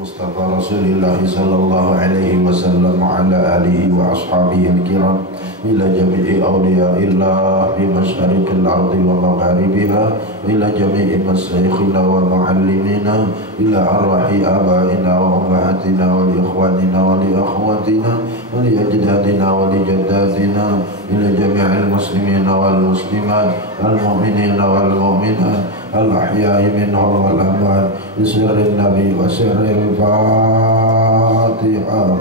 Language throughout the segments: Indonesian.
Mustafa Rasulillah sallallahu alaihi wasallam wa ala alihi wa ashabihi al-kiram ila jami'i awliyaillah bi masyariqil ardi wa magharibiha ila jami'i masyayikhina wa muallimina ila arwahi abaina wa ummahatina wa li ikhwanina wa li akhwatina wa li ajdadina wa li jaddatina ila jami'il muslimina wal muslimat al mu'minina wal mu'minat al-ahya'i minhum wal amwat bisirrin nabi wa sirril fatihah.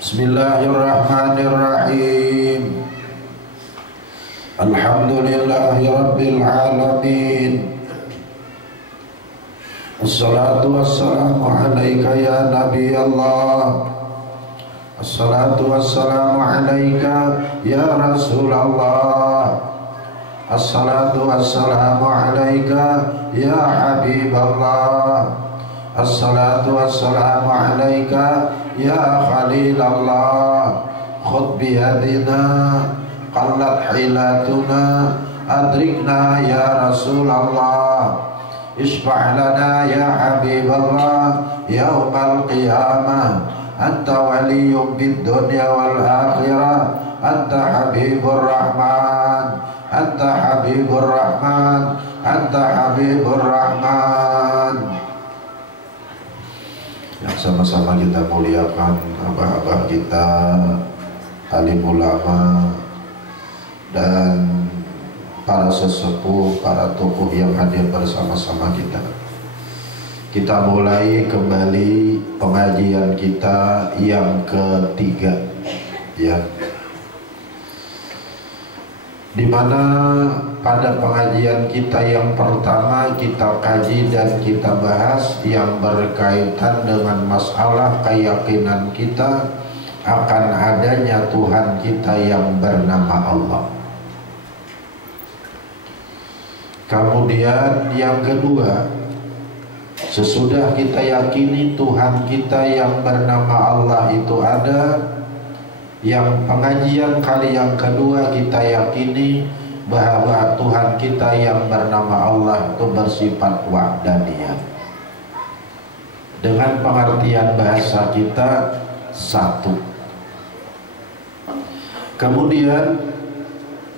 Bismillahirrahmanirrahim. Alhamdulillahi rabbil alamin. Assalatu wassalamu alaika ya Nabi Allah. Assalatu wassalamu alaika ya Rasulullah. Assalatu wassalamu alaika ya Habiballah. Assalatu wassalamu alaika ya Khalilallah. Khudh biyadina qallat hilatuna adrikna ya Rasulullah. Ishfa' lana ya Habiballah yaumal qiyamah. Anta waliyyun bid dunya wal akhirah. Anta Habibur Rahman. Anta Habibur Rahman. Anta Habibur Rahman. Yang sama-sama kita muliakan abah-abah kita, alim ulama, dan para sesepuh, para tokoh yang hadir bersama-sama kita. Kita mulai kembali pengajian kita yang ketiga, ya. Dimana pada pengajian kita yang pertama kita kaji dan kita bahas yang berkaitan dengan masalah keyakinan kita akan adanya Tuhan kita yang bernama Allah. Kemudian yang kedua, sesudah kita yakini Tuhan kita yang bernama Allah itu ada, yang pengajian kali yang kedua kita yakini bahwa Tuhan kita yang bernama Allah itu bersifat wahdaniyah. Dengan pengertian bahasa kita satu. Kemudian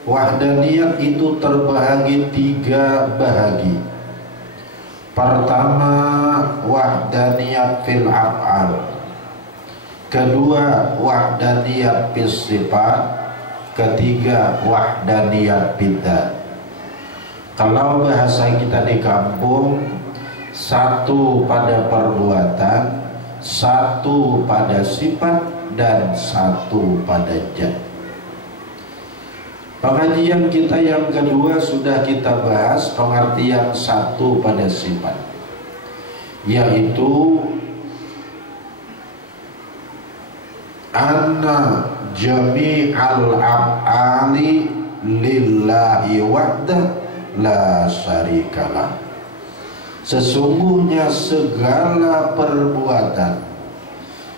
wahdaniyat itu terbahagi tiga bahagi. Pertama, wahdaniyat fil af'al. Kedua, wahdaniyat fis sifat. Ketiga, wahdaniyat bidzat. Kalau bahasa kita di kampung, satu pada perbuatan, satu pada sifat, dan satu pada zat. Pengajian kita yang kedua sudah kita bahas pengertian satu pada sifat, yaitu anna jami'al af'ali lillahi wahdah la syarikalah. Sesungguhnya segala perbuatan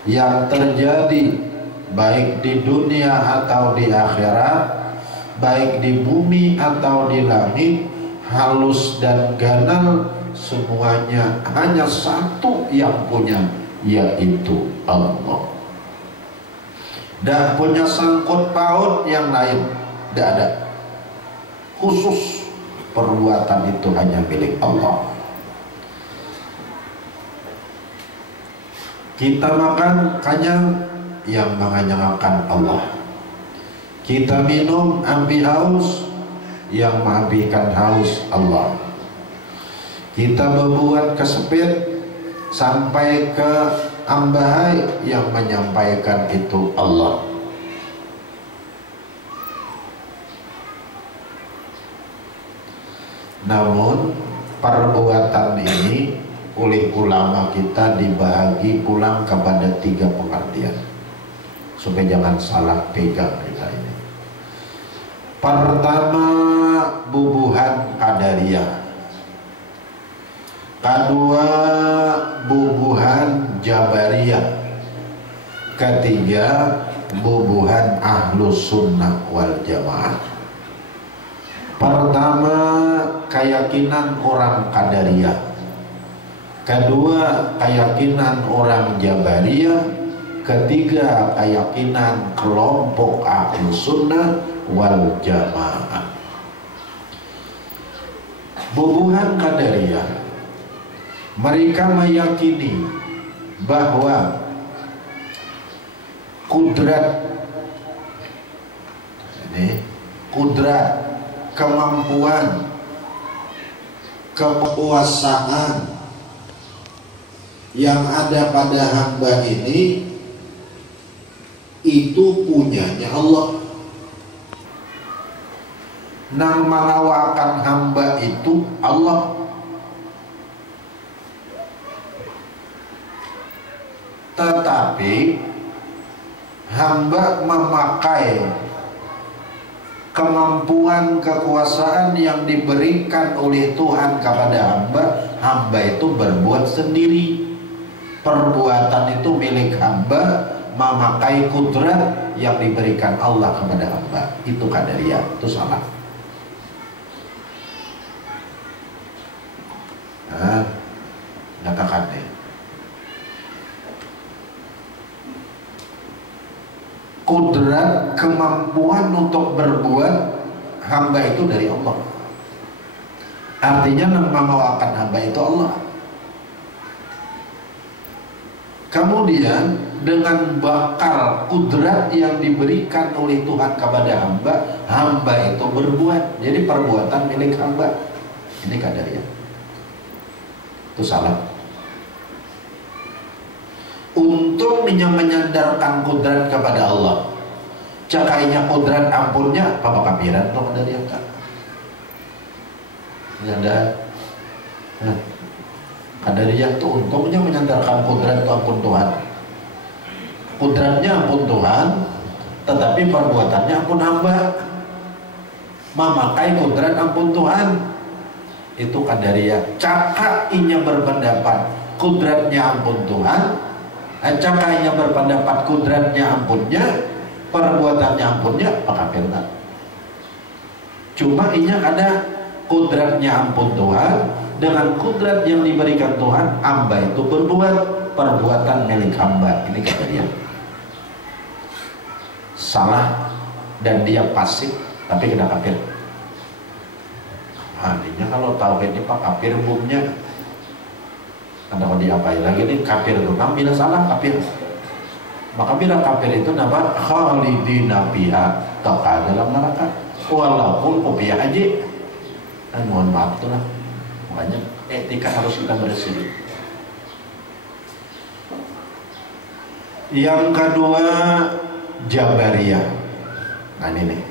yang terjadi baik di dunia atau di akhirat, baik di bumi atau di langit, halus dan ganal, semuanya hanya satu yang punya, yaitu Allah. Dan punya sangkut paut yang lain tidak ada. Khusus perbuatan itu hanya milik Allah. Kita makan kenyang, yang mengenyangkan Allah. Kita minum ambi haus, yang mengambilkan haus Allah. Kita berbuat kesepit sampai ke ambahai, yang menyampaikan itu Allah. Namun perbuatan ini oleh ulama kita dibagi pulang kepada tiga pengertian, supaya jangan salah pegang kita ini. Pertama, bubuhan qadariyah. Kedua, bubuhan Jabariyah. Ketiga, bubuhan Ahlus Sunnah wal Jamaah. Pertama, keyakinan orang Qadariyah. Kedua, keyakinan orang Jabariyah. Ketiga, keyakinan kelompok Ahlus Sunnah wal Jamaah. Bubuhan Qadariyah, mereka meyakini bahwa kudrat, kemampuan, kekuasaan yang ada pada hamba ini itu punyanya Allah. Nang mengawakan hamba itu Allah. Tetapi hamba memakai kemampuan, kekuasaan yang diberikan oleh Tuhan kepada hamba. Hamba itu berbuat sendiri. Perbuatan itu milik hamba, memakai kudrat yang diberikan Allah kepada hamba. Itu Qadariyah, itu salah. Nah, katakan deh, kudrat, kemampuan untuk berbuat hamba itu dari Allah. Artinya yang memawakan hamba itu Allah. Kemudian dengan bakal kudrat yang diberikan oleh Tuhan kepada hamba, hamba itu berbuat. Jadi perbuatan milik hamba. Ini Qadariyah. Itu salah. Untuk menyandarkan kudrat kepada Allah, cakainya kudrat ampunnya apa kafiran tuh Qadariyah kan? Qadariyah itu untungnya menyandarkan kudrat ampun Tuhan. Kudratnya ampun Tuhan, tetapi perbuatannya ampun hamba. Memakai kudrat ampun Tuhan. Itu Qadariyah. Cakainya berpendapat kudratnya ampun Tuhan, cakainya berpendapat kudratnya ampunnya, perbuatannya ampunnya, apa kafirna? Cuma inya ada kudratnya ampun Tuhan, dengan kudrat yang diberikan Tuhan, hamba itu berbuat perbuatan milik hamba. Ini Qadariyah. Salah dan dia pasif, tapi kena kafir. Artinya kalau tauhid ini pak kafir hukumnya. Anda mau diapain lagi nih kafir itu? Nam bila salah kafir. Maka bila kafir itu nama khalidina biha, kekal dalam neraka. Walaupun kopiah aja. Dan mohon maaf tuh lah. Makanya etika harus kita bersih. Yang kedua, Jabariyah. Nah ini nih,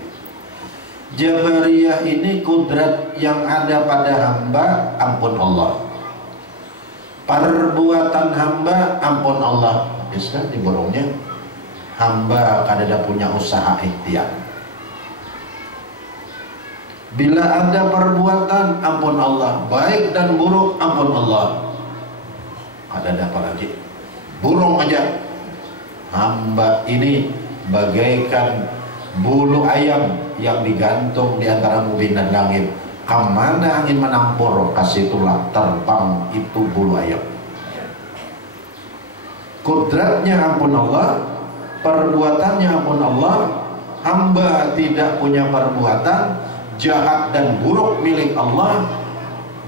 Jabariyah ini kudrat yang ada pada hamba ampun Allah, perbuatan hamba ampun Allah. Bisa diborongnya hamba kadada punya usaha ikhtiar. Bila ada perbuatan ampun Allah, baik dan buruk ampun Allah. Kadada apa lagi? Burung aja. Hamba ini bagaikan bulu ayam yang digantung di antara bumi dan langit. Kemana angin menampur, kasih itulah terbang itu bulu ayam. Kudratnya ampun Allah, perbuatannya ampun Allah. Hamba tidak punya perbuatan jahat dan buruk milik Allah,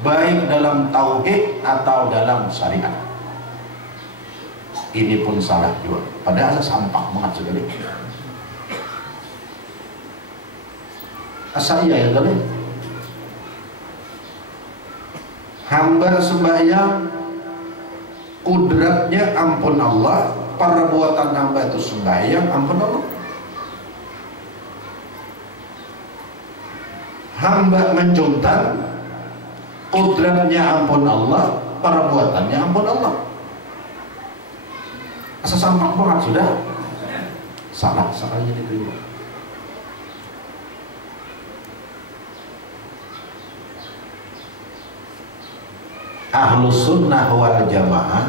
baik dalam tauhid atau dalam syariat. Ini pun salah juga. Padahal sampah banget sekali. Saya ya kali. Hamba sembahyang, kudratnya ampun Allah, perbuatan hamba itu sembahyang ampun Allah. Hamba mencuntan, kudratnya ampun Allah, perbuatannya ampun Allah. Asa sampah banget sudah. Salah sekali diterima. Ahlus Sunnah wal Jamaah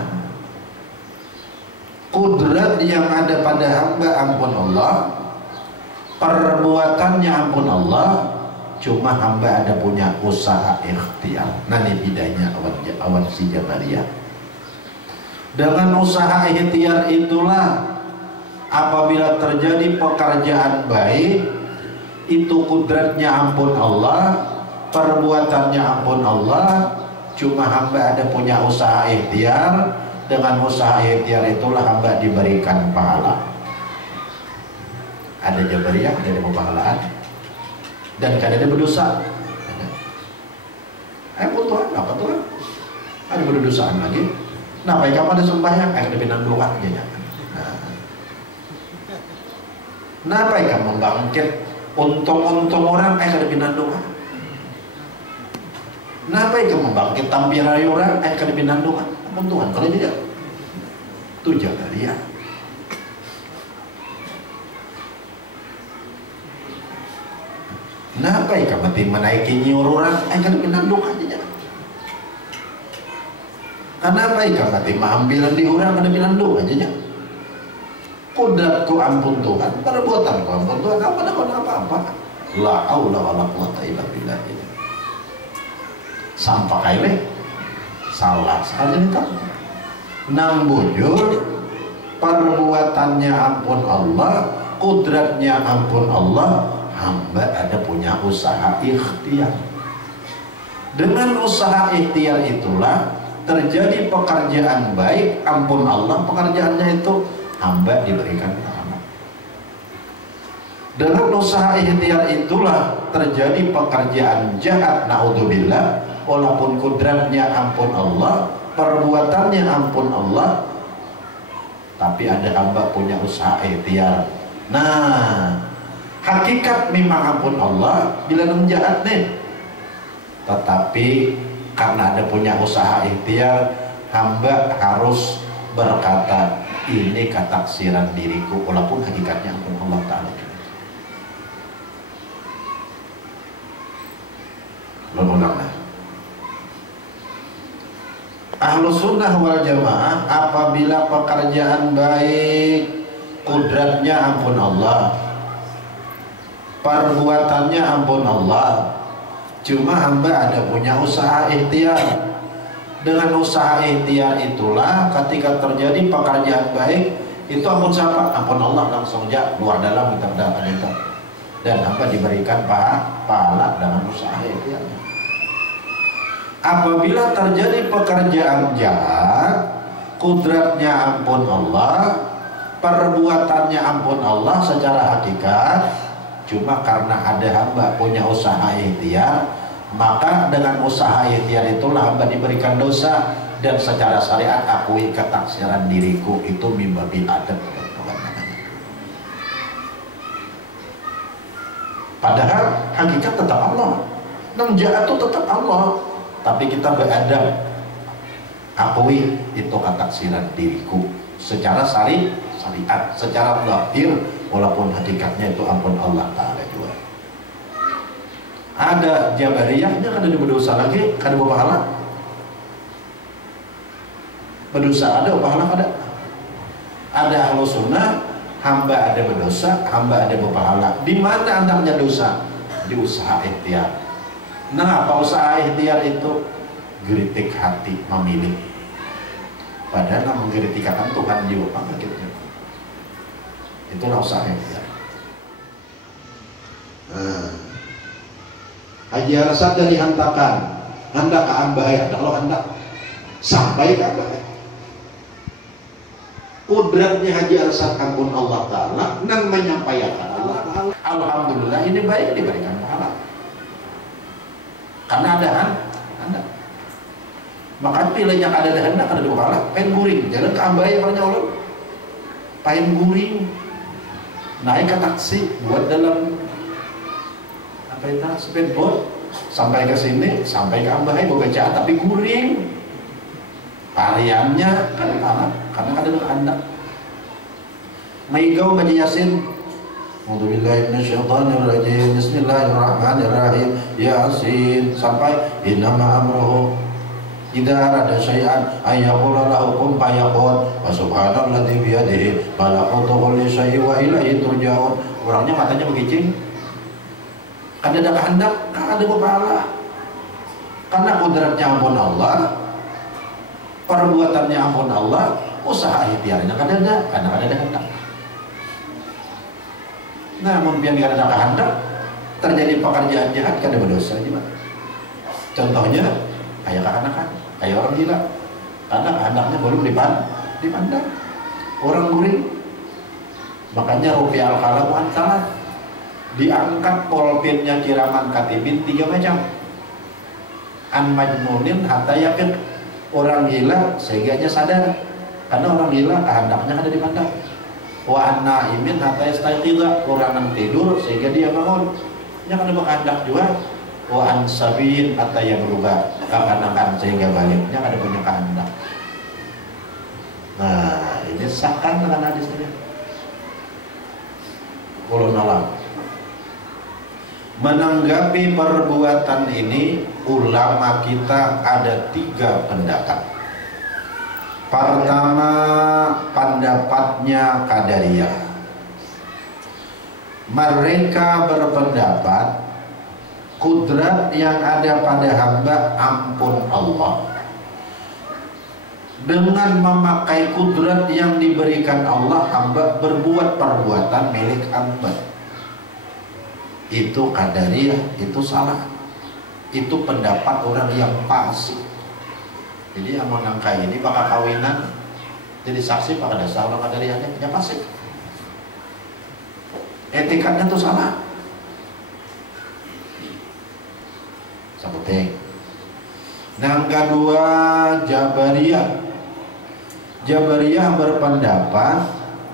Kudrat yang ada pada hamba ampun Allah, perbuatannya ampun Allah, cuma hamba ada punya usaha ikhtiar. Nah ini bedanya awan si Jabariyah. Dengan usaha ikhtiar itulah apabila terjadi pekerjaan baik, itu kudratnya ampun Allah, perbuatannya ampun Allah, cuma hamba ada punya usaha ikhtiar. Dengan usaha ikhtiar itulah hamba diberikan pahala. Ada Jabariyah, ada pahalaan, dan kadang-kadang berdosa. Tuhan, apa Tuhan? Ada berdosaan lagi. Nah, baik kamu ada sembahyang, ada pinandukan aja. Nah, baik kamu bangkit, untung orang, ada pinandukan. Nah, baik kamu bangkit, tampil orang, ada pinandukan. Tuhan, kalau tidak, itu Jabariyah. Nah, baik kamu menaiki nyiur orang, akan pinandung aja. Karena baik kamu mengambil di orang, akan pinandung aja. Kudratku ampun Tuhan, perbuatanku ampun Tuhan, apa-apa. La haula wala quwata illa billah. Sampai leh salah saja itu. Nang bujur, perbuatannya ampun Allah, kudratnya ampun Allah, hamba ada punya usaha ikhtiar. Dengan usaha ikhtiar itulah terjadi pekerjaan baik, ampun Allah, pekerjaannya itu hamba diberikan pahala. Dengan usaha ikhtiar itulah terjadi pekerjaan jahat, naudzubillah, walaupun kudratnya ampun Allah, perbuatannya ampun Allah, tapi ada hamba punya usaha ikhtiar. Nah, hakikat memang ampun Allah bila jahat nih, tetapi karena ada punya usaha ikhtiar, hamba harus berkata ini ketaksiran diriku, walaupun hakikatnya ampun Allah Ta'ala. Ulanglah. Ahlus sunnah wal jamaah apabila pekerjaan baik, kudratnya ampun Allah, perbuatannya ampun Allah, cuma hamba ada punya usaha ikhtiar. Dengan usaha ikhtiar itulah ketika terjadi pekerjaan baik, itu ampun siapa? Ampun Allah, langsung aja luar dalam kita dapat itu. Dan hamba diberikan pahala dengan usaha ikhtiarnya. Apabila terjadi pekerjaan jahat, kudratnya ampun Allah, perbuatannya ampun Allah secara hakikat, cuma karena ada hamba punya usaha ikhtiar, maka dengan usaha ikhtiar itulah hamba diberikan dosa. Dan secara syariat akui ketaksiran diriku itu mimbabil adab. Padahal hakikat tetap Allah, nang jahat itu tetap Allah, tapi kita beradab, akui itu ketaksiran diriku secara syariat, secara zahir, walaupun hakikatnya itu ampun Allah Ta'ala juga. Ada Jabariyahnya kan ada berdosa lagi, kan ada pahala. Berdosa ada, pahala ada. Ada Ahlus sunnah, hamba ada berdosa, hamba ada berpahala. Di mana antaranya dosa? Di usaha ikhtiar. Nah, apa usaha ikhtiar itu? Geritik hati, memilih. Padahal menggeritikkan Tuhan juga gitu. Itulah usaha ikhtiar. Haji Arsad dari hantakan, hendak ke ambahaya, kalau hendak sampai ke ambahaya. Kudratnya Haji Arsad ampun Allah Ta'ala, nang menyampaikan Allah Ta'ala. Alhamdulillah ini baik diberikan pahala. Karena ada anda. Maka pilihnya ada hendak ada pahala, pengen guring, jangan ke ambahaya karena Allah. Pengen guring, naik ke taksi, buat dalam apa itu speedboat, sampai ke sini, sampai ke ambahaya bawa bacaan tapi guring. Hariannya kan kalah, karena ada anda. Maigau baca Yasin. A'udzubillahi minasyaitonirrajim. Bismillahirrahmanirrahim. Yasin sampai innama amruhu Idza arada syai'an ayyaqula lahu kun fayakun. Wa subhanalladzi bi yadihi malakutu kulli syai'in wa ilaihi turja'un. Orangnya matanya begicing. Kada ada kehendak, kada ada kepala. Karena kodratnya ampun Allah, perbuatannya ampun Allah, usaha ikhtiarnya kada ada, karena kada ada kehendak. Namun biar kada ada kehendak, terjadi pekerjaan jahat kada berdosa juga. Contohnya kayak kekanakan, kayak orang gila, karena anaknya belum dipandang. Orang guring, makanya Rufi Al-Qalam An-Salat diangkat polpennya kiraman katibin 3 macam. An majnunin hatta yafiq, orang gila sehingga sadar, karena orang gila kehendaknya ada dipandang. Wa an naimin hatta yastayqiza, orang yang tidur sehingga dia bangun, yang ada kehendak juga. Wa an sabiin hatta yabluga, kekanakan sehingga baliknya ada punya kehendak. Nah, ini sahkan dengan hadis ini. Ulun alam menanggapi perbuatan ini, ulama kita ada 3 pendapat. Pertama, pendapatnya Qadariyah. Mereka berpendapat kudrat yang ada pada hamba ampun Allah. Dengan memakai kudrat yang diberikan Allah, hamba berbuat perbuatan milik hamba. Itu Qadariyah, itu salah. Itu pendapat orang yang fasik. Jadi yang menangkai ini bakal kawinan jadi saksi pada dasar orang Qadariyahnya punya fasik. Etikanya itu salah. Sabuting. Yang kedua, Jabariyah. Jabariyah berpendapat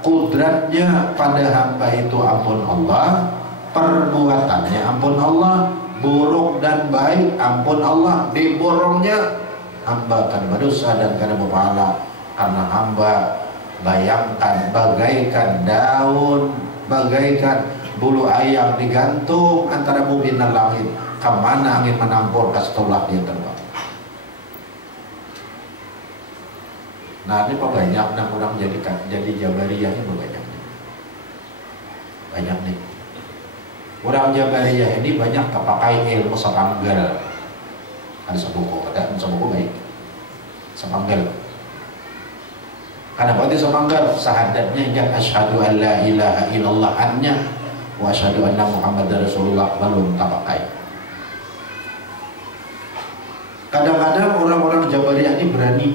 kudratnya pada hamba itu ampun Allah, perbuatannya ampun Allah, buruk dan baik ampun Allah. Diborongnya hamba akan berdosa dan karena berpahala, karena hamba bayangkan bagaikan daun, bagaikan bulu ayam digantung antara bumi dan langit, kemana angin menampur kastulah dia terbang. Nah ini banyak orang jadi Jabariyahnya banyak nih. Orang Jabariyah ini banyak kepakai ilmu sepanggal. Ada sebuku, baik. Sepanggal. Karena berarti sepanggal sahadatnya yang asyhadu an la ilaha illallah annya wa asyhadu anna Muhammadar Rasulullah belum tak pakai. Kadang-kadang orang-orang Jabariyah ini berani.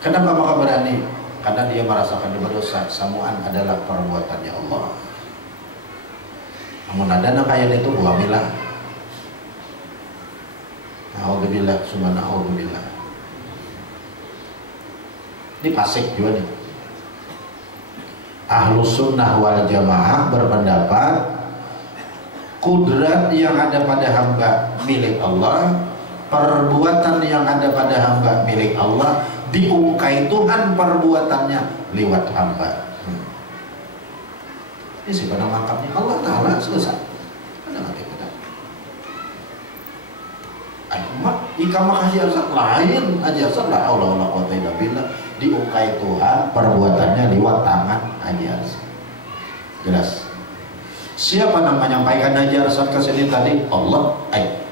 Kenapa maka berani? Karena dia merasakan dia berdosa. Samuan adalah perbuatannya Allah. Namun ada nakayan itu buamilah. Alhamdulillah, subhanallah. Ini fasik juga nih. Ahlus sunnah wal jamaah berpendapat kudrat yang ada pada hamba milik Allah, perbuatan yang ada pada hamba milik Allah, diungkai Tuhan perbuatannya lewat hamba. Ini sih pada mantapnya Allah Ta'ala selesai. Ada nggak kita? Mak ikamah haji arsad lain, haji arsad lah Allah quwwata illa billah, diungkai Tuhan perbuatannya lewat tangan haji arsad. Jelas. Siapa yang menyampaikan haji arsad ke sini tadi? Allah.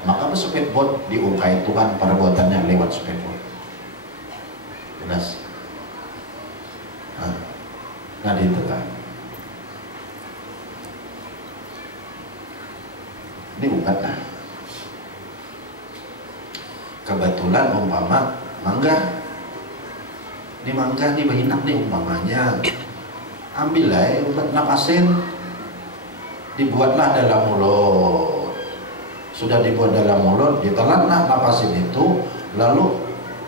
Maka speedboat diungkai Tuhan perbuatannya lewat speedboat. Jelas. Nah itu kan. Ini bukan lah. Kebetulan umpama mangga. Ini mangga ini bahinak nih umpamanya. Ambillah ubat napasin. Dibuatlah dalam mulut. Sudah dibuat dalam mulut, ditelanlah napasin itu, lalu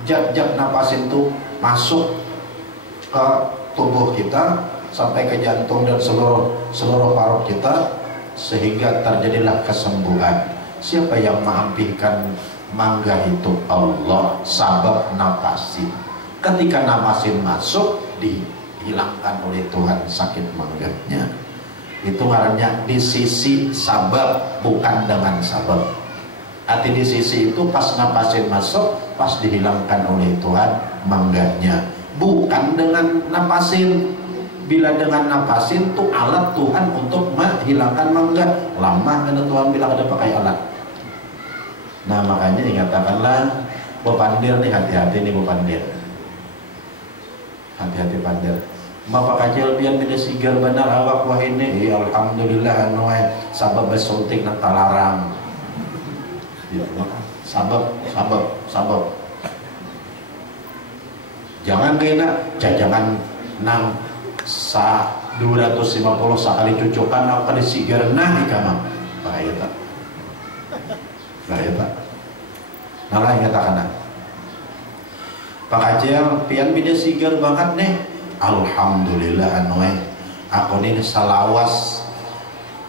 jat-jat napasin itu masuk ke tubuh kita sampai ke jantung dan seluruh paru kita, sehingga terjadilah kesembuhan. Siapa yang mengambilkan mangga itu? Allah. Sabab napasin. Ketika napasin masuk, dihilangkan oleh Tuhan sakit mangganya. Itu artinya di sisi sabab, bukan dengan sabab. Arti di sisi itu pas napasin masuk, pas dihilangkan oleh Tuhan mangganya. Bukan dengan napasin. Bila dengan napasin tuh alat Tuhan untuk menghilangkan mangga. Lama karena Tuhan bilang ada pakai alat. Nah makanya dikatakanlah bepandir nih, hati-hati nih bepandir. Hati-hati pandir. Bapak kacil pian beda sigar benar awak wah ini. Ya alhamdulillah anu sabab besuntik nang talarang. Ya, sabab. Jangan kena jajangan nang 250 sekali cucukan apa di sigar nah ikama. Bahaya tak? Bahaya tak? Nalah ingat kana. Pak Kacil pian beda sigar banget nih. Alhamdulillah anu aku ini salawas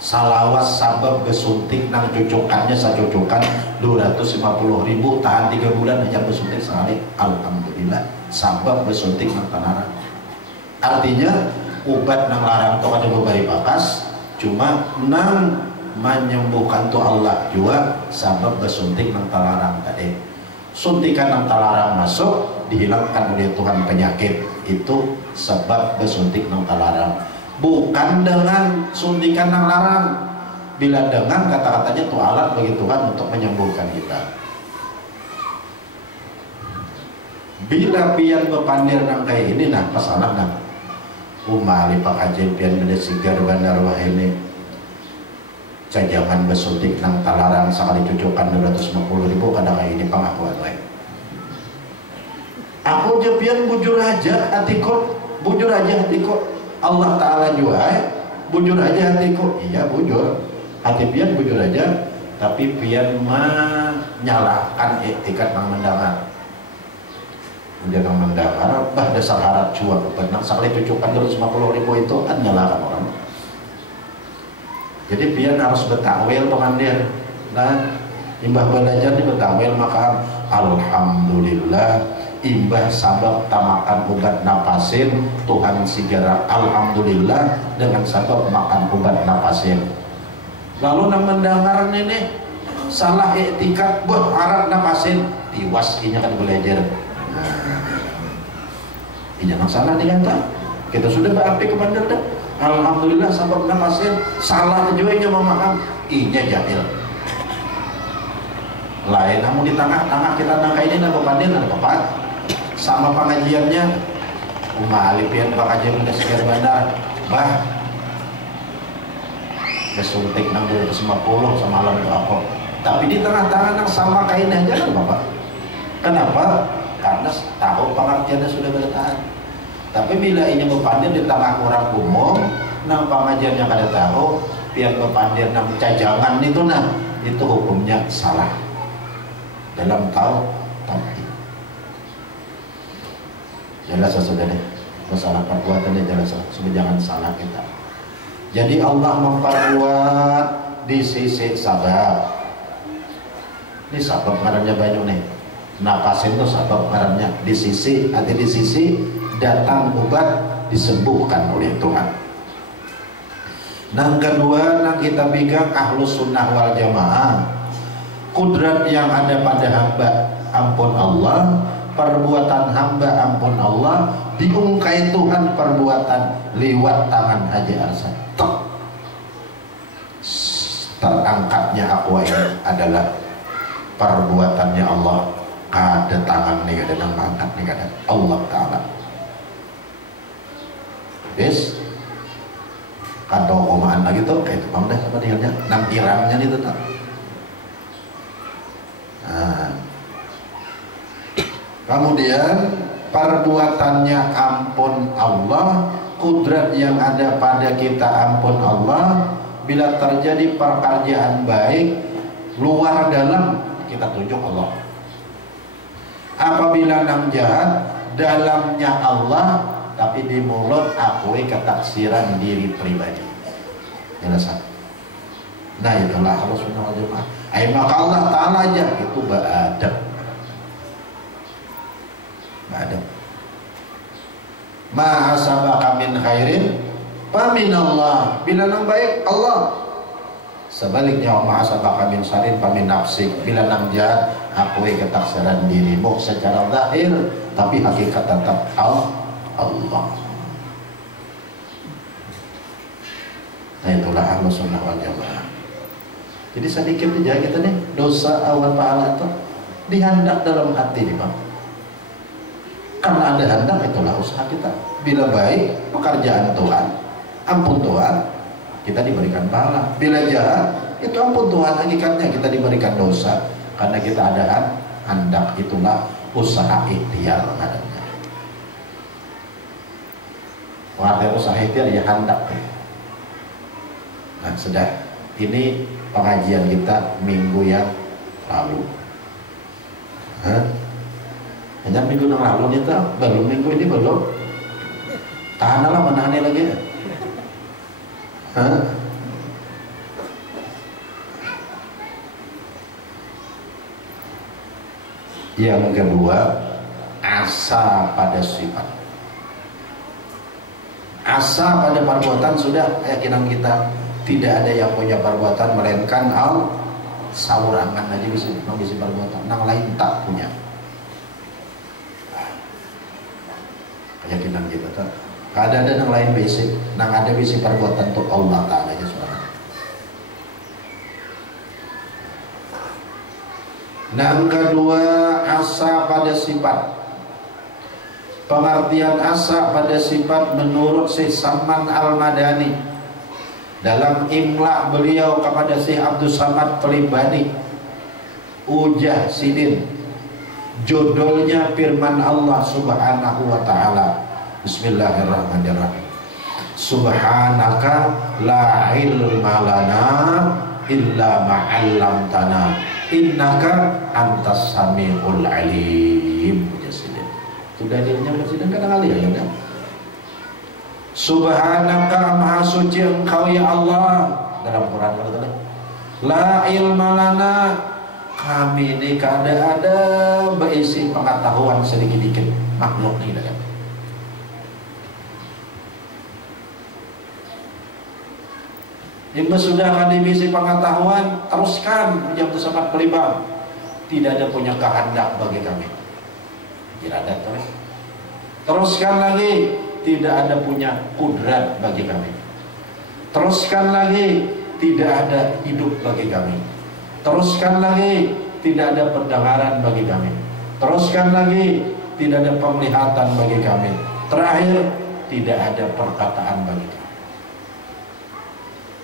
sabab besuntik nang cucukannya sacucukan 250.000 tahan 3 bulan hanya besuntik sekali. Alhamdulillah sabab besuntik nang tanara. Artinya obat nang larang itu ada beberapa bakas, cuma nang menyembuhkan tuh Allah juga sabab besuntik nang talarang tadi. Suntikan nang talarang masuk dihilangkan oleh Tuhan penyakit itu sebab besuntik nang talarang. Bukan dengan suntikan nang larang. Bila dengan kata-katanya itu alat bagi Tuhan untuk menyembuhkan kita. Bila pian bepandir nang kayak ini nah masalah nang umali pak kajen pian beda sigar bandar wah ini cajangan besuntik nang talarang sekali cucukan 250.000 kadang kayak ini pengakuan lain. Aku jepian bujur aja hatiku, bujur aja hatiku. Allah Ta'ala juga bujur aja hatiku. Iya bujur, hati pian bujur aja, tapi pian menyalahkan etikat nang mendengar. Dia nang mendengar, bah dasar harap cuan, benang sekali cucukan 250.000 itu kan nyalahkan orang. Jadi pian harus bertakwil pemandir. Nah, imbah belajar di bertakwil maka alhamdulillah imbah sabab tamakan obat napasin Tuhan sigara alhamdulillah dengan sabab makan obat napasin. Lalu nang mendengar ini salah etikat buat harap napasin tiwas inya kan belajar. Ini jangan salah dikata. Kita sudah berapi kepada dah. Alhamdulillah sabab napasin salah juga memaham inya jahil. Lain namun di tengah-tengah kita nangka ini nama pandil ada apa? Sama pengajiannya umalipian pengajian udah sekian bandar bah kesuntik nang 250 sama alam itu apa tapi di tengah-tengah nang sama kain aja kan bapak kenapa? Karena tahu pengertiannya sudah bertahan tapi bila ini berpandir di tengah orang umum nang pengajian yang ada tahu biar berpandir nang cajangan itu nah itu hukumnya salah dalam tahu tauhid. Jelas sudah deh masalah perbuatannya jelas sudah jangan salah kita. Jadi Allah memperbuat di sisi sabab. Ini sabab ngarannya banyak nih. Napasin itu sabab ngarannya di sisi hati di sisi datang obat disembuhkan oleh Tuhan. Yang kedua yang kita pegang ahlus sunnah wal jamaah kudrat yang ada pada hamba ampun Allah perbuatan hamba ampun Allah diungkai Tuhan perbuatan lewat tangan Haji Arsan terangkatnya aku ini adalah perbuatannya Allah ada tangan nih ada yang mengangkat nih ada Allah Ta'ala yes kantong komaan lagi tuh kayak itu bang dah sama dia nang irangnya itu tak nah. Kemudian perbuatannya ampun Allah kudrat yang ada pada kita ampun Allah bila terjadi pekerjaan baik luar dalam kita tunjuk Allah apabila nang jahat dalamnya Allah tapi di mulut akui ketaksiran diri pribadi jelas. Nah itulah Allah Subhanahu wa ta'ala maka Allah Ta'ala aja itu beradab ma'asabaka min khairin famin Allah bila nang baik Allah Sebaliknya wa ma'asabaka min syarrin famin nafsik. Bila nang jahat akui ketaksiran dirimu secara zahir, tapi hakikat tetap Allah. Nah itulah Ahlus Sunnah wal Jamaah. Jadi sedikit aja kita nih dosa awal pahala itu dihendak dalam hati nih Bang. Karena ada hendak itulah usaha kita. Bila baik pekerjaan Tuhan, ampun Tuhan, kita diberikan pahala. Bila jahat, itu ampun Tuhan, hakikatnya kita diberikan dosa. Karena kita ada hendak, itulah usaha ikhtiar namanya. Artinya usaha ikhtiar ya hendak. Nah sudah, ini pengajian kita minggu yang lalu. Hanya minggu yang lalu itu belum, minggu ini belum. Tahanlah menangani lagi. Yang kedua, asa pada sifat. Asa pada perbuatan sudah keyakinan kita. Tidak ada yang punya perbuatan melainkan saurangan aja bisa perbuatan, yang lain tak punya. Keyakinan kita tak ada yang lain basic, yang ada basic perbuatan untuk Allah Ta'ala aja sebenarnya. Yang kedua, asa pada sifat. Pengertian asa pada sifat menurut Syekh Saman Al-Madani dalam imla beliau kepada Syekh Abdul Samad Pelibani, Ujah Sidin, judulnya firman Allah Subhanahu wa Ta'ala. Bismillahirrahmanirrahim. Subhanaka la ilma lana illa ma'allamtana innaka antas samiul alim. Ujah Sidin. Itu dalilnya Ujah Sidin kadang-kadang ya kan? Subhanaka maha suci engkau ya Allah, dalam Quran kata la ilma lana, kami ini kada ada berisi pengetahuan sedikit-dikit makhluk ini kan. Jika sudah ada berisi pengetahuan, teruskan jam tersebut pelibang. Tidak ada punya kehendak bagi kami. Tidak ada terus. Teruskan lagi. Tidak ada punya kudrat bagi kami. Teruskan lagi, tidak ada hidup bagi kami. Teruskan lagi, tidak ada pendengaran bagi kami. Teruskan lagi, tidak ada penglihatan bagi kami. Terakhir, tidak ada perkataan bagi kami.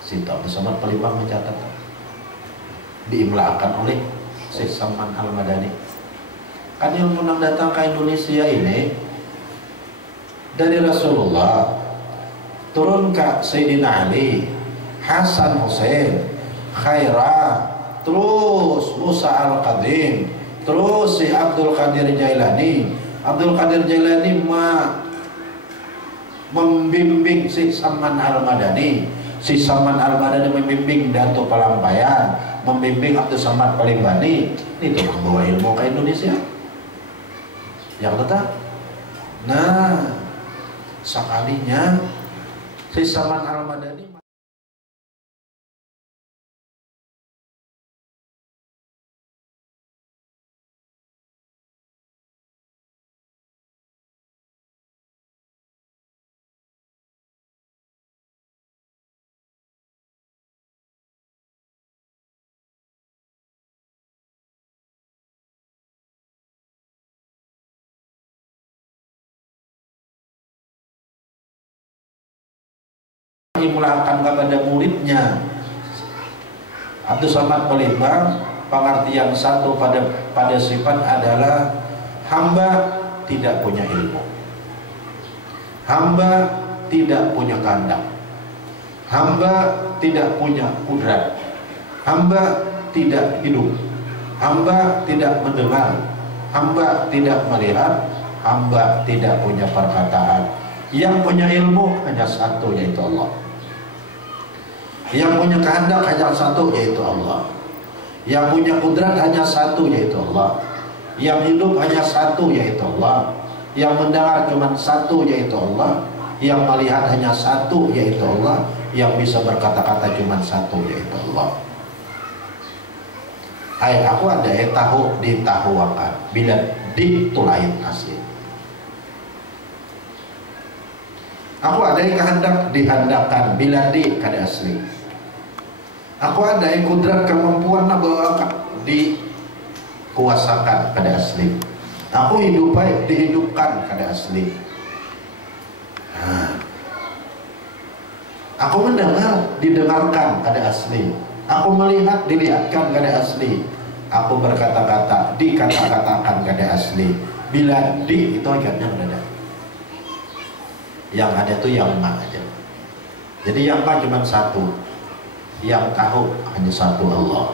Sita bersama pelibang mencatat, diimlakan oleh Syekh Saman Al-Madani. Kan ilmu yang datang ke Indonesia ini dari Rasulullah, turun ke Sayyidina Ali, Hasan Hussein, Khairah, terus Musa Al-Qadim, terus si Abdul Qadir Jailani. Abdul Qadir Jailani membimbing si Saman Al-Madani. Si Saman Al-Madani membimbing Dato Palampayan, membimbing Abdul Samad Pelibani. Itu membawa ilmu ke Indonesia. Yang tetap. Nah, sekalinya si Saman Al-Madani dimulakan kepada muridnya Abdul Samad Pelibang. Pengertian satu pada sifat adalah hamba tidak punya ilmu, hamba tidak punya kehendak, hamba tidak punya kudrat, hamba tidak hidup, hamba tidak mendengar, hamba tidak melihat, hamba tidak punya perkataan. Yang punya ilmu hanya satu, yaitu Allah. Yang punya kehendak hanya satu, yaitu Allah. Yang punya kudrat hanya satu, yaitu Allah. Yang hidup hanya satu, yaitu Allah. Yang mendengar cuma satu, yaitu Allah. Yang melihat hanya satu, yaitu Allah. yang bisa berkata-kata cuma satu, yaitu Allah. Aku ada tahu ditahuakan, bila di itu lain asli. Aku ada kehendak dihendakkan, bila di kada asli. Aku ada kudrat kemampuan dikuasakan, kada asli. Aku hidup baik dihidupkan, kada asli. Aku mendengar didengarkan, kada asli. Aku melihat dilihatkan, kada asli. Aku berkata-kata dikata-katakan, kada asli. Bila di itu akhirnya ada. Yang ada itu yang ma aja. Jadi yang ma cuma satu, yang tahu hanya satu, Allah.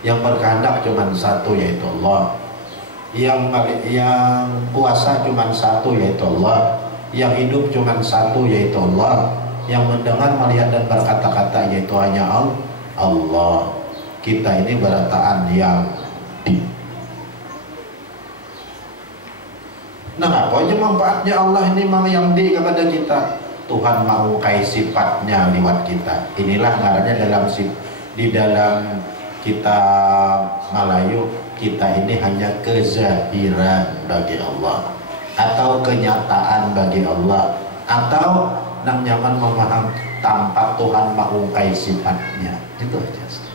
Yang berkehendak cuma satu, yaitu Allah. Yang kuasa cuma satu, yaitu Allah. Yang hidup cuma satu, yaitu Allah. Yang mendengar, melihat dan berkata-kata yaitu hanya Allah. Kita ini berataan yang di. Nah, apa aja manfaatnya Allah ini yang di kepada kita? Tuhan mau kai sifatnya lewat kita. Inilah ngarannya di dalam kitab Melayu, kita ini hanya kezahiran bagi Allah, atau kenyataan bagi Allah, atau nang nyaman memaham tanpa Tuhan mau kai sifatnya. Itu aja.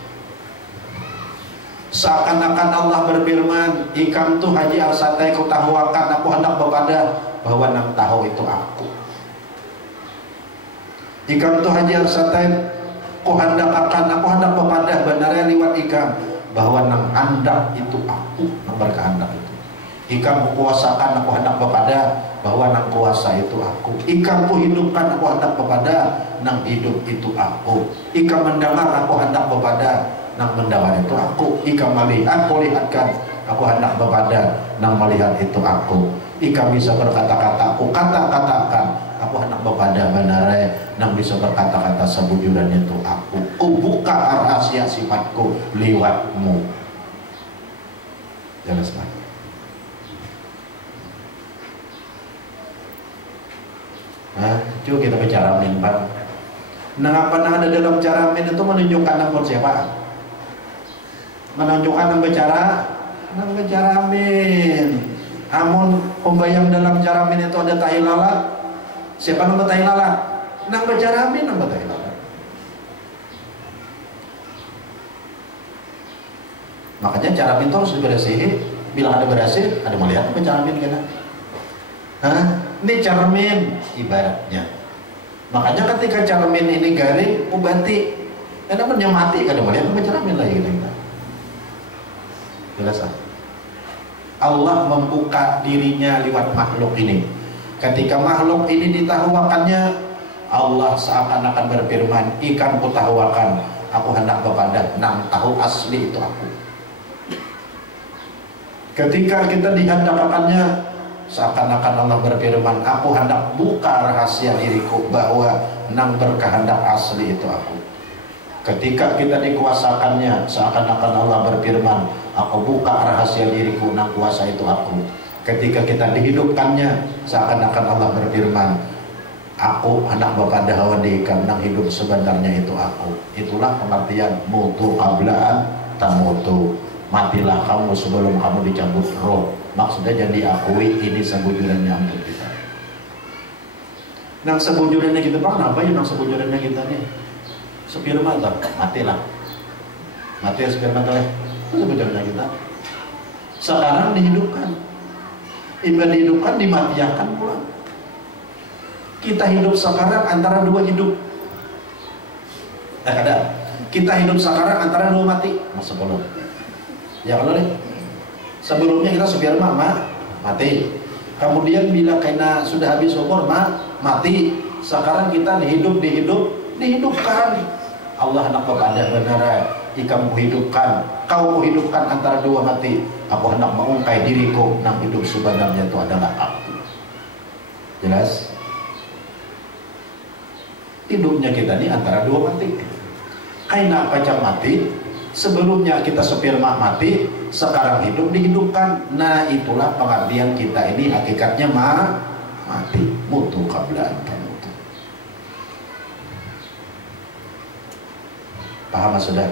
Seakan-akan Allah berfirman, ikam tu haji al-satai kutahuakan, aku hendak bepada bahwa nang tahu itu aku. Ikam tu haji al-satai ku hendak akan, aku hendak bepada benarnya liwat ikam bahwa nang hendak itu aku, nang berkehendak itu. Ikam kuasakan, aku hendak bepada bahwa nang kuasa itu aku. Ikam ku hidupkan, aku hendak bepada nang hidup itu aku. Ikam mendengar, aku hendak bepada nang mendengar itu aku. Ikam melihat, aku lihatkan, aku hendak bepada nang melihat itu aku. Ikam bisa berkata-kata, aku kata-katakan, aku hendak bepada benarnya nang bisa berkata-kata sebujuran itu aku. Ku buka rahasia sifatku liwatmu. Jelas kan? Nah, coba kita bicara min, Pak. Nah, apa ada dalam cara min itu menunjukkan nang siapa? Menunjukkan nang bicara min. Amun pembayang dalam cara min itu ada tahilala. Siapa nang tahilala? Nang bicara min, nang tahilala. Makanya cara min itu harus dibersihi. Bila ada berhasil, ada melihat bicara min kena. Ini cermin ibaratnya. Makanya ketika cermin ini garing, ubati, karena menyemati kadang melihat cermin lagi kita. Jelas. Allah membuka dirinya lewat makhluk ini. Ketika makhluk ini ditahuakannya, Allah seakan-akan berfirman, ikan kutahuakan, aku hendak kepada nang tahu asli itu aku. Ketika kita dihadapkannya, seakan-akan Allah berfirman, aku hendak buka rahasia diriku bahwa nang berkehendak asli itu aku. Ketika kita dikuasakannya, seakan-akan Allah berfirman, aku buka rahasia diriku, nang kuasa itu aku. Ketika kita dihidupkannya, seakan-akan Allah berfirman, aku hendak bepada hawa dikam, nang hidup sebenarnya itu aku. Itulah pengertian mutu qablaan tamutu. Matilah kamu sebelum kamu dicabut roh. Maksudnya jadi akui ini sebujurannya untuk kita. Nang sebujurannya kita Pak, apa ya nang sebujurannya kita nih? Sepir mata, matilah. Mati ya sepir mata ya. Itu sebujurannya kita. Sekarang dihidupkan. Ibadah dihidupkan, dimatiakan pula. Kita hidup sekarang antara dua hidup. Ada. Kita hidup sekarang antara dua mati. Masuk belum? Ya kalau nih. Sebelumnya kita supir mati. Kemudian bila kena sudah habis umur mati. Sekarang kita dihidupkan. Allah hendak kepada benar, ikam kuhidupkan, kau kuhidupkan antara dua mati. Aku hendak mengungkai diriku, nang hidup sebenarnya itu adalah aku. Jelas? Hidupnya kita ini antara dua mati. Kaina pacang mati. Sebelumnya kita supir mati, sekarang hidup dihidupkan. Nah itulah pengertian kita ini hakikatnya mati. Mutu qablaan tamutu. Paham sudah?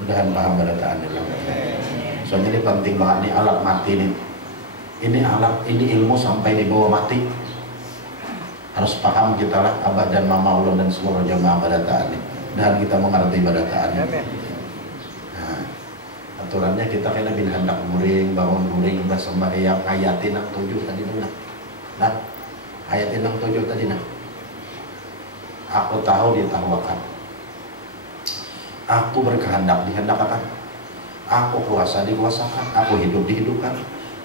Mudahan paham barataan ini. Soalnya ini penting banget nih, alat mati nih. Ini alat, ini ilmu sampai dibawa mati. Harus paham kita lah, abah dan mama ulun dan seluruh jamaah barataan ini. Dan kita mengerti barataan ini. Nah, aturannya kita kena bin hendak guring, bangun guring, sembahyang ayatin yang 7 tadi dulu. Nah, ayatin yang 7 tadi nah. Aku tahu dia tahu akan. Aku berkehendak dihendakkan. Aku kuasa dikuasakan. Aku hidup dihidupkan.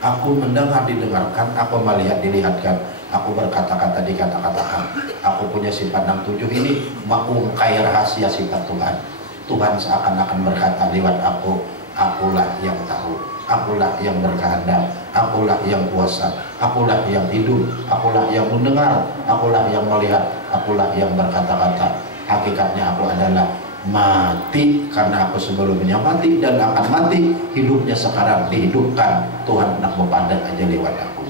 Aku mendengar didengarkan. Aku melihat dilihatkan. Aku berkata-kata dikata-katakan. Aku punya sifat yang 7 ini mengungkai rahasia sifat Tuhan. Tuhan seakan-akan berkata lewat aku, akulah yang tahu, akulah yang berkehendak, akulah yang kuasa, akulah yang hidup, akulah yang mendengar, akulah yang melihat, akulah yang berkata-kata. Hakikatnya aku adalah mati karena aku sebelumnya mati dan akan mati. Hidupnya sekarang dihidupkan. Tuhan nak memandang aja lewat aku.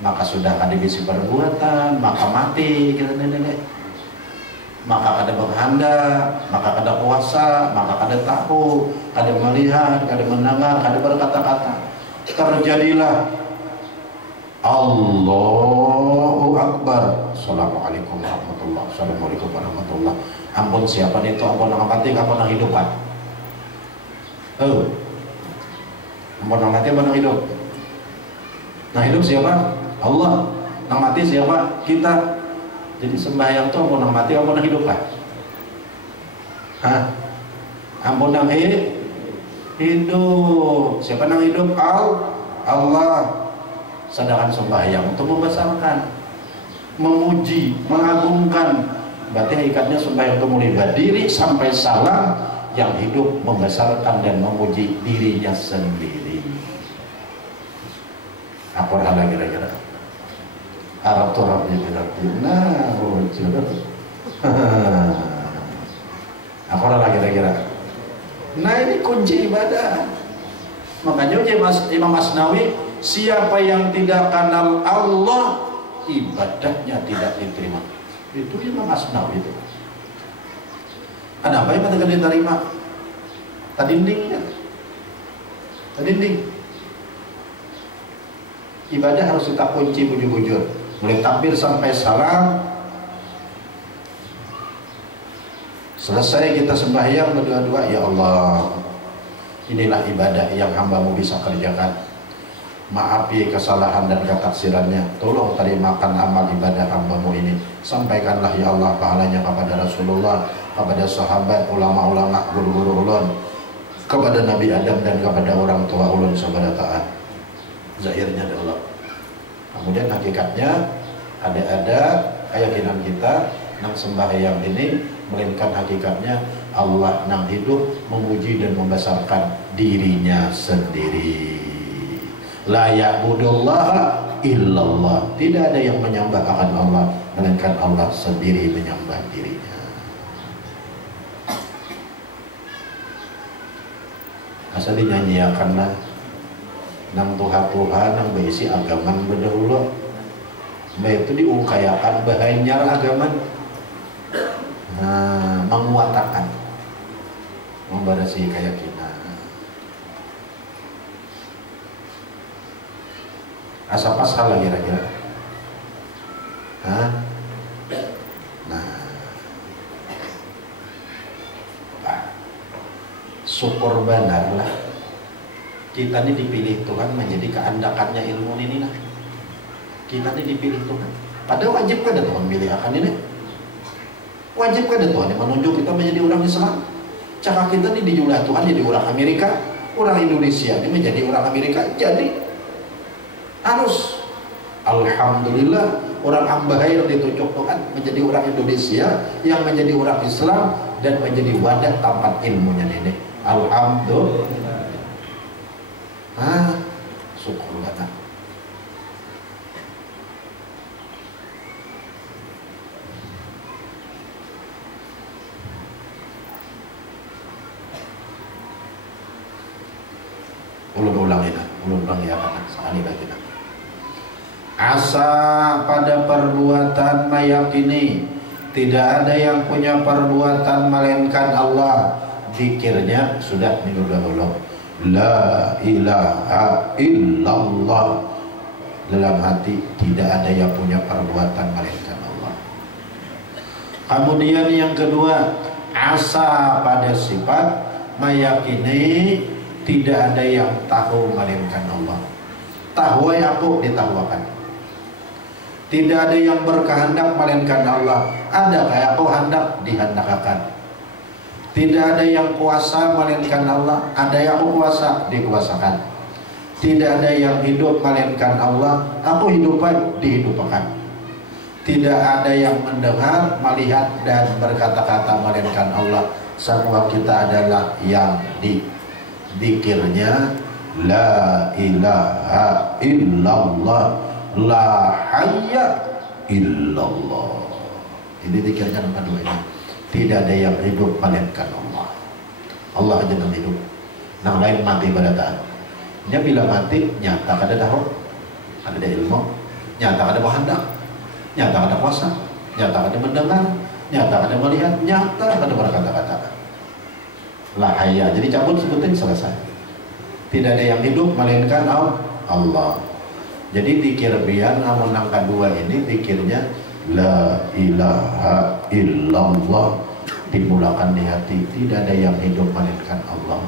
Maka sudah ada bisi perbuatan, maka mati kita nenek. Maka ada berkehendak, maka ada kuasa, maka ada tahu, ada melihat, ada mendengar, ada berkata-kata. Terjadilah Allahu Akbar. Assalamualaikum warahmatullahi wabarakatuh. Assalamualaikum warahmatullahi wabarakatuh. Ampun siapa itu, ampun yang mati, ampun yang hidup kan? Ampun yang mati, ampun yang hidup. Nah hidup siapa? Allah. Yang mati siapa? Kita. Jadi sembahyang itu ampun yang mati, ampun yang hidup kan? Hah? Ampun yang hidup. Siapa yang hidup? Allah. Sedangkan sembahyang untuk membesarkan, memuji, mengagungkan. Berarti ikatnya sembahyang itu mulai berdiri sampai salam, yang hidup membesarkan dan memuji dirinya sendiri. Apa hal kira-kira? Arab Torabnya berarti. Nah, apa hal kira-kira? Nah ini kunci ibadah. Makanya Imam Asnawi, siapa yang tidak kenal Allah, ibadahnya tidak diterima. Itu Imam Asnawi itu. Kenapa yang tidak diterima? Tadindingnya. Tadinding. Ibadah harus kita kunci bujur-bujur. Mulai takbir sampai salam. Selesai kita sembahyang berdua-dua, ya Allah, inilah ibadah yang hambamu bisa kerjakan. Maafi kesalahan dan ketaksirannya. Tolong terimakan amal ibadah hambamu ini. Sampaikanlah ya Allah pahalanya kepada Rasulullah, kepada sahabat, ulama-ulama, guru-guru ulun, kepada Nabi Adam dan kepada orang tua ulun sabada taat. Zahirnya Allah. Kemudian hakikatnya ada keyakinan kita nang sembahyang ini, melainkan hakikatnya Allah nang hidup memuji dan membesarkan dirinya sendiri. La ya'budullaha illallah. Tidak ada yang menyembah akan Allah melainkan Allah sendiri menyembah dirinya. Asal dinyanyiakan lah nang Tuhan nang berisi agaman berdahulu. Mbak itu diungkayakan bahayanya agaman. Nah, menguatakan, membarasi keyakinan. Asa pasal lagi kira-kira. Hah? Nah, syukur benar lah. Kita ini dipilih Tuhan menjadi keandakannya ilmu ini lah. Kita ini dipilih Tuhan. Padahal wajib kan Tuhan pilih akan ini. Wajib kan Tuhan yang menunjuk kita menjadi orang Islam. Cara kita ini dijulah Tuhan jadi orang Amerika, orang Indonesia ini menjadi orang Amerika. Jadi harus alhamdulillah orang hamba yang ditunjuk Tuhan menjadi orang Indonesia yang menjadi orang Islam dan menjadi wadah tempat ilmunya ini. Alhamdulillah. Syukur banget. Ulun ulangi lah, ulun ulangi akan sekali lagi lah. asa pada perbuatan meyakini tidak ada yang punya perbuatan melainkan Allah. Zikirnya sudah minggu dahulu, la ilaha illallah, dalam hati tidak ada yang punya perbuatan melainkan Allah. Kemudian yang kedua, asa pada sifat meyakini tidak ada yang tahu melainkan Allah. Tahu aku ditahuakan. Tidak ada yang berkehendak melainkan Allah. Ada kayak aku hendak dihendakakan. Tidak ada yang kuasa melainkan Allah. Ada yang aku kuasa dikuasakan. Tidak ada yang hidup melainkan Allah. Aku hidupan dihidupkan. Tidak ada yang mendengar, melihat dan berkata-kata melainkan Allah. Semua kita adalah yang dikirnya la ilaha illallah, la hayya illallah. Ini dikirnya nomor dua ini. Tidak ada yang hidup melainkan Allah. Allah aja yang hidup. Yang lain mati pada taat. Dia bila mati nyata kada tahu, ada ilmu, nyata kada kehendak, nyata kada kuasa, nyata kada mendengar, nyata kada melihat, nyata kada berkata-kata. La hayya. Jadi cabut sebutin selesai. Tidak ada yang hidup melainkan Allah. Jadi dikir biar namun yang kedua ini dikirnya la ilaha illallah, dimulakan di hati. Tidak ada yang hidup melainkan Allah.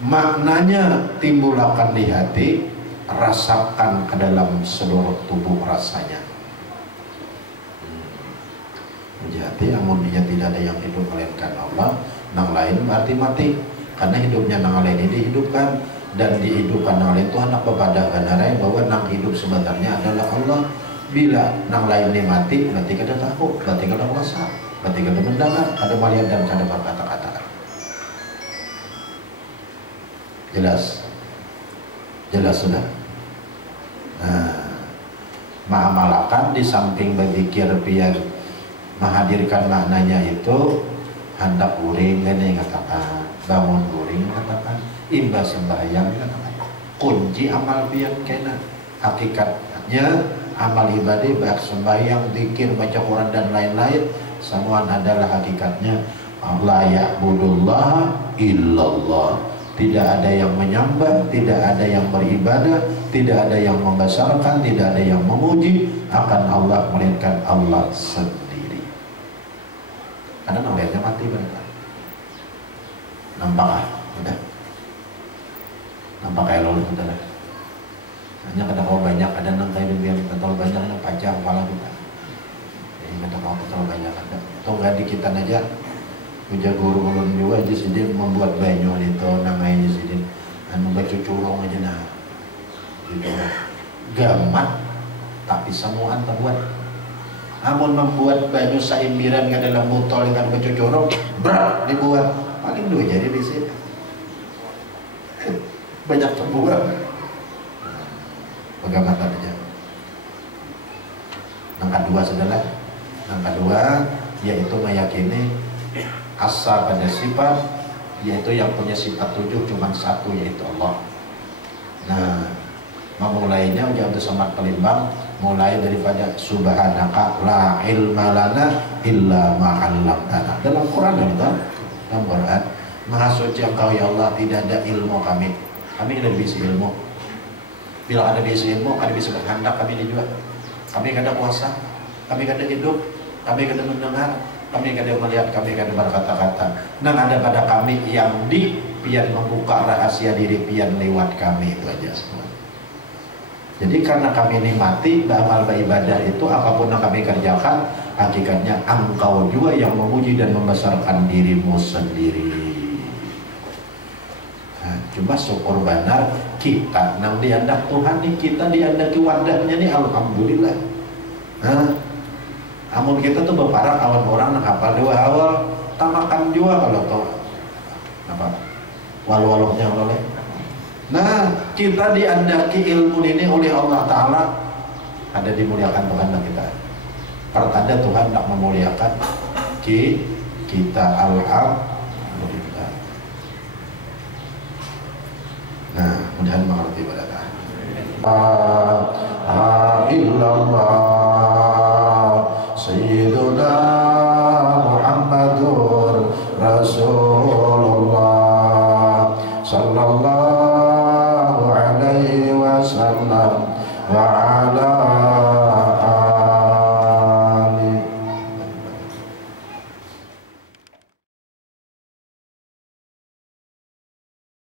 Maknanya timbulakan di hati, rasakan ke dalam seluruh tubuh rasanya. Di hati amun dia tidak ada yang hidup melainkan Allah, nang lain berarti mati. Karena hidupnya nang lain ini dihidupkan, dan dihidupkan oleh Tuhan apa pada benarai bahwa nang hidup sebenarnya adalah Allah. Bila nang lain ini mati, berarti kada tahu, berarti kada kuasa, berarti kada mendengar, kada melihat dan kada berkata-kata. Jelas? Jelas sudah? Nah, ma'amalakan di samping berzikir biar menghadirkan maknanya itu, hendak uring kan yang katakan, bangun uring katakan, imbas sembahyang katakan, kunci amal biar kena. Hakikatnya amal ibadah baik sembahyang, zikir, baca Quran dan lain-lain semua adalah hakikatnya la ya'budullah illallah. Tidak ada yang menyembah, tidak ada yang beribadah, tidak ada yang membesarkan, tidak ada yang memuji akan Allah melainkan Allah sendiri. Karena namanya mati mereka. Nampak udah. Nampak kayak lalu sudah. Hanya kada kau banyak ada nang kayak yang terlalu banyak yang panjang kepala kita. Jadi kada kau terlalu banyak ada. Atau enggak dikitan aja. Puja guru ulun juga aja sedih membuat banyu itu namanya sedih. Anu baca curong aja nah. Gitu. Gamat tapi semua terbuat. Amun membuat banyu saimbiran ke dalam botol dengan baca curong, berat dibuat. Paling dua jadi di sini. Banyak terbuat. Bagaimana aja. Yang kedua saudara, yang kedua yaitu meyakini asa pada sifat, yaitu yang punya sifat 7 cuma satu yaitu Allah. Nah, memulainya udah sangat pelimbang, mulai daripada subhanaka la ilma lana illa ma 'allamtana. Dalam Quran dalam Quran, Maha suci Engkau ya Allah, tidak ada ilmu kami. Kami tidak bisa ilmu. Bila ada bisa ilmu, ada bisa berkehendak, kami juga. Kami kada kuasa, kami kada hidup, kami kada mendengar, kami kada melihat, kami kada berkata-kata. Dan ada pada kami yang pian membuka rahasia diri pian lewat kami, itu aja semua. Jadi karena kami ini mati, beramal beribadah itu apapun yang kami kerjakan, hakikatnya Engkau juga yang memuji dan membesarkan dirimu sendiri. Nah, cuma syukur benar kita nang diandak Tuhan nih, kita diandaki wadahnya nih, alhamdulillah. Nah, amun kita tuh berparah awan orang nak hafal dua awal, tamakan juga kalau tuh apa walu-walunya oleh. Nah, kita diandaki ilmu ini oleh Allah Ta'ala, ada dimuliakan Tuhan dan kita. Pertanda Tuhan tak memuliakan kita, alhamdulillah. Nah, mudah-mudahan mengerti pada illallah Sayyiduna Muhammadur Rasulullah sallallahu alaihi wasallam wa ala